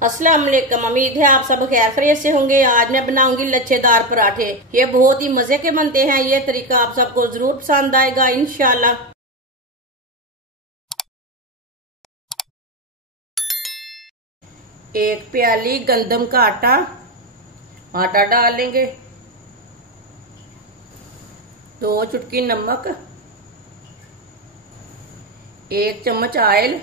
अस्सलाम वालेकुम। उम्मीद है आप सब खैर खैरियत से होंगे। आज मैं बनाऊंगी लच्छेदार पराठे। ये बहुत ही मजे के बनते हैं। ये तरीका आप सबको जरूर पसंद आएगा इंशाल्लाह। एक प्याली गंदम का आटा डाल लेंगे। 2 चुटकी नमक, 1 चम्मच ऑयल,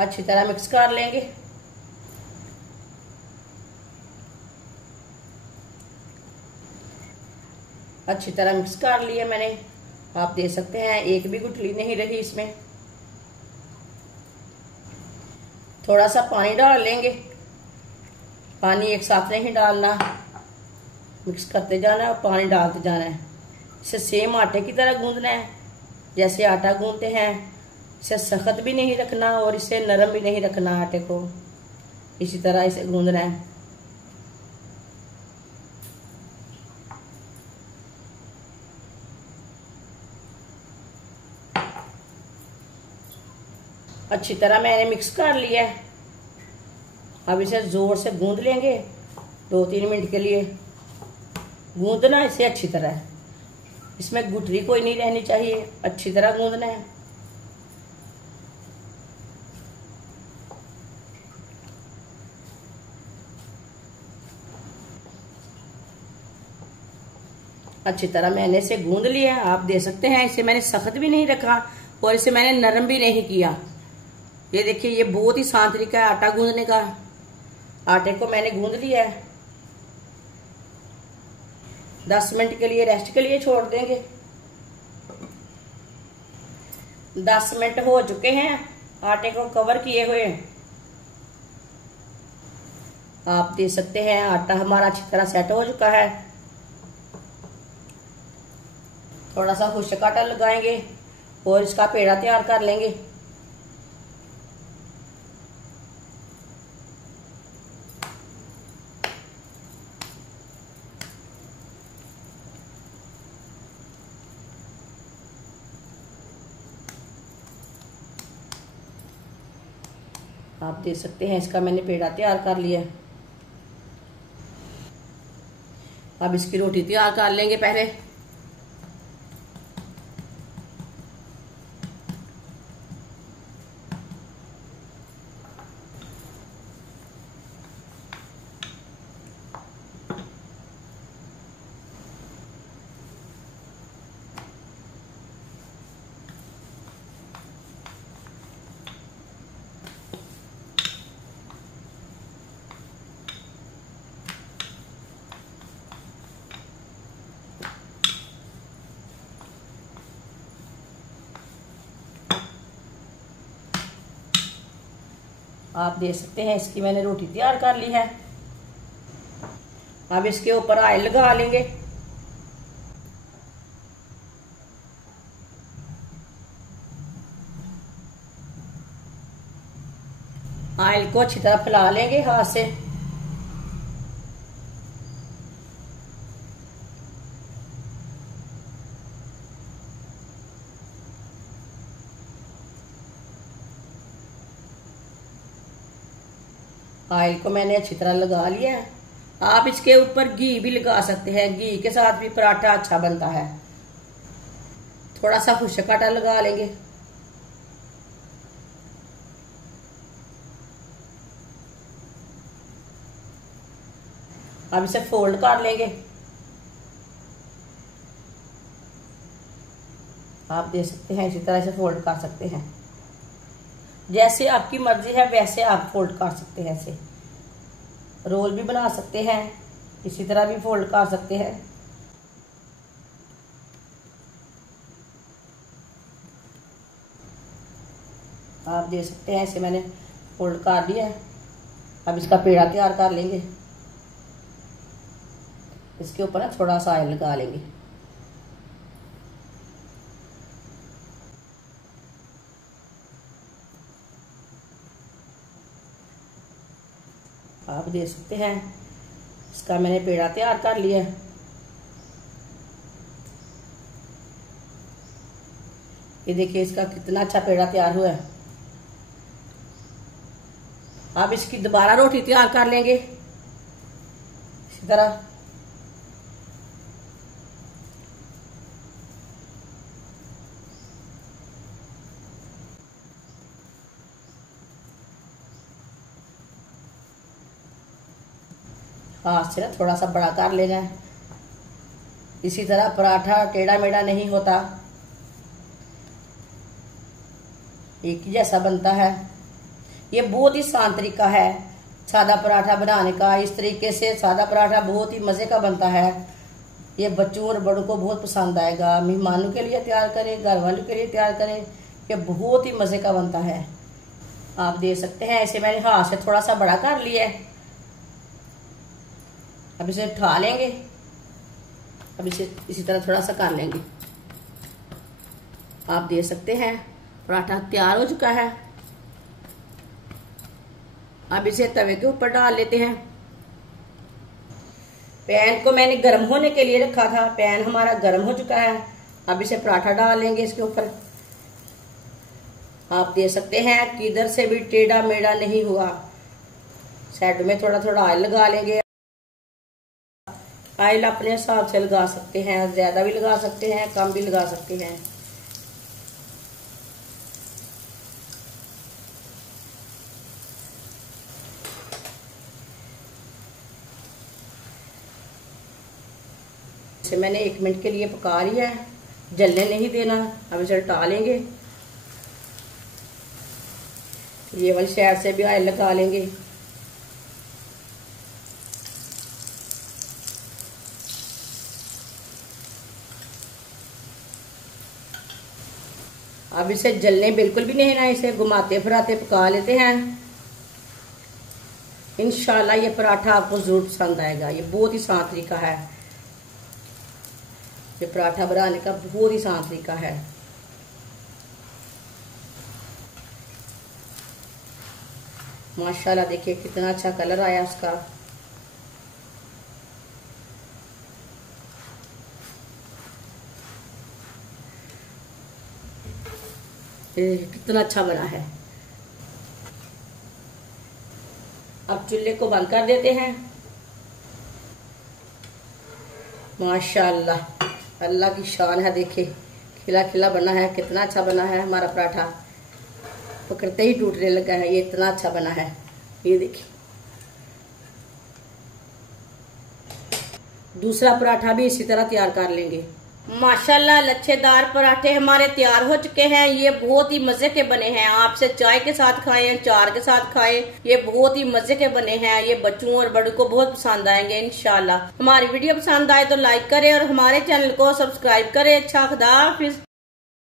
अच्छी तरह मिक्स कर लेंगे। अच्छी तरह मिक्स कर लिया मैंने। आप देख सकते हैं एक भी गुठली नहीं रही इसमें। थोड़ा सा पानी डाल लेंगे। पानी एक साथ नहीं डालना, मिक्स करते जाना और पानी डालते जाना है। इसे सेम आटे की तरह गूंदना है जैसे आटा गूंदते हैं। इसे सख्त भी नहीं रखना और इसे नरम भी नहीं रखना। आटे को इसी तरह इसे गूंदना है। अच्छी तरह मैंने मिक्स कर लिया है। अब इसे जोर से गूंद लेंगे 2-3 मिनट के लिए। गूंदना इसे अच्छी तरह, इसमें गुठली कोई नहीं रहनी चाहिए। अच्छी तरह गूंदना है। अच्छी तरह मैंने इसे गूंद लिया। आप देख सकते हैं इसे मैंने सख्त भी नहीं रखा और इसे मैंने नरम भी नहीं किया। ये देखिए, ये बहुत ही आसान तरीका है आटा गूंदने का। आटे को मैंने गूंद लिया है। 10 मिनट के लिए रेस्ट के लिए छोड़ देंगे। 10 मिनट हो चुके हैं आटे को कवर किए हुए। आप देख सकते हैं आटा हमारा अच्छी तरह सेट हो चुका है। थोड़ा सा खुश्क आटा लगाएंगे और इसका पेड़ा तैयार कर लेंगे। आप देख सकते हैं इसका मैंने पेड़ा तैयार कर लिया। अब इसकी रोटी तैयार कर लेंगे पहले। आप देख सकते हैं इसकी मैंने रोटी तैयार कर ली है। अब इसके ऊपर ऑयल लगा लेंगे। ऑयल को अच्छी तरह फैला लेंगे हाथ से। ऑयल को मैंने अच्छी तरह लगा लिया है। आप इसके ऊपर घी भी लगा सकते हैं। घी के साथ भी पराठा अच्छा बनता है। थोड़ा सा खुश्क आटा लगा लेंगे। अब इसे फोल्ड कर लेंगे। आप देख सकते हैं इसी तरह से फोल्ड कर सकते हैं। जैसे आपकी मर्जी है वैसे आप फोल्ड कर सकते हैं। ऐसे रोल भी बना सकते हैं, इसी तरह भी फोल्ड कर सकते हैं। आप देख सकते हैं इसे मैंने फोल्ड कर दिया है। अब इसका पेड़ा तैयार कर लेंगे। इसके ऊपर ना थोड़ा सा ऑयल लगा लेंगे। आप देख सकते हैं इसका मैंने पेड़ा तैयार कर लिया है। ये देखिए इसका कितना अच्छा पेड़ा तैयार हुआ है। अब इसकी दोबारा रोटी तैयार कर लेंगे इसी तरह। हाथ से ना थोड़ा सा बड़ा कर लेना है। इसी तरह पराठा टेढ़ा मेढ़ा नहीं होता, एक ही जैसा बनता है। ये बहुत ही आसान तरीका है सादा पराठा बनाने का। इस तरीके से सादा पराठा बहुत ही मज़े का बनता है। ये बच्चों और बड़ों को बहुत पसंद आएगा। मेहमानों के लिए तैयार करें, घर वालों के लिए तैयार करें, ये बहुत ही मज़े का बनता है। आप देख सकते हैं इसे मैंने हाथ से थोड़ा सा बड़ा कर लिया है। अब इसे उठा लेंगे। अब इसे इसी तरह थोड़ा सा कर लेंगे। आप देख सकते हैं पराठा तैयार हो चुका है। अब इसे तवे के ऊपर डाल लेते हैं। पैन को मैंने गर्म होने के लिए रखा था। पैन हमारा गर्म हो चुका है। अब इसे पराठा डाल लेंगे इसके ऊपर। आप देख सकते हैं कि इधर से भी टेढ़ा मेढ़ा नहीं हुआ। साइड में थोड़ा थोड़ा ऑयल लगा लेंगे। ऑयल अपने हिसाब से लगा सकते हैं, ज्यादा भी लगा सकते हैं, कम भी लगा सकते हैं। इसे मैंने 1 मिनट के लिए पका लिया है, जलने नहीं देना। अब इसे उल्टा लेंगे। ये वाली साइड से भी ऑयल लगा लेंगे। अब इसे जलने बिल्कुल भी नहीं ना, इसे घुमाते फिराते पका लेते हैं। इंशाल्लाह ये पराठा आपको जरूर पसंद आएगा। ये बहुत ही आसान तरीका है। ये पराठा बनाने का बहुत ही आसान तरीका है। माशाल्लाह देखिए कितना अच्छा कलर आया उसका। कितना अच्छा बना है। अब चूल्हे को बंद कर देते हैं। माशाल्लाह अल्लाह की शान है। देखिए खिला खिला बना है, कितना अच्छा बना है हमारा पराठा। पकड़ते ही टूटने लगा है, ये इतना अच्छा बना है। ये देखिए दूसरा पराठा भी इसी तरह तैयार कर लेंगे। माशाल्लाह लच्छेदार पराठे हमारे तैयार हो चुके हैं। ये बहुत ही मजे के बने हैं। आपसे चाय के साथ खाएं, चार के साथ खाएं, ये बहुत ही मजे के बने हैं। ये बच्चों और बड़ों को बहुत पसंद आएंगे इंशाल्लाह। हमारी वीडियो पसंद आए तो लाइक करें और हमारे चैनल को सब्सक्राइब करें। अच्छा खुदा हाफिज।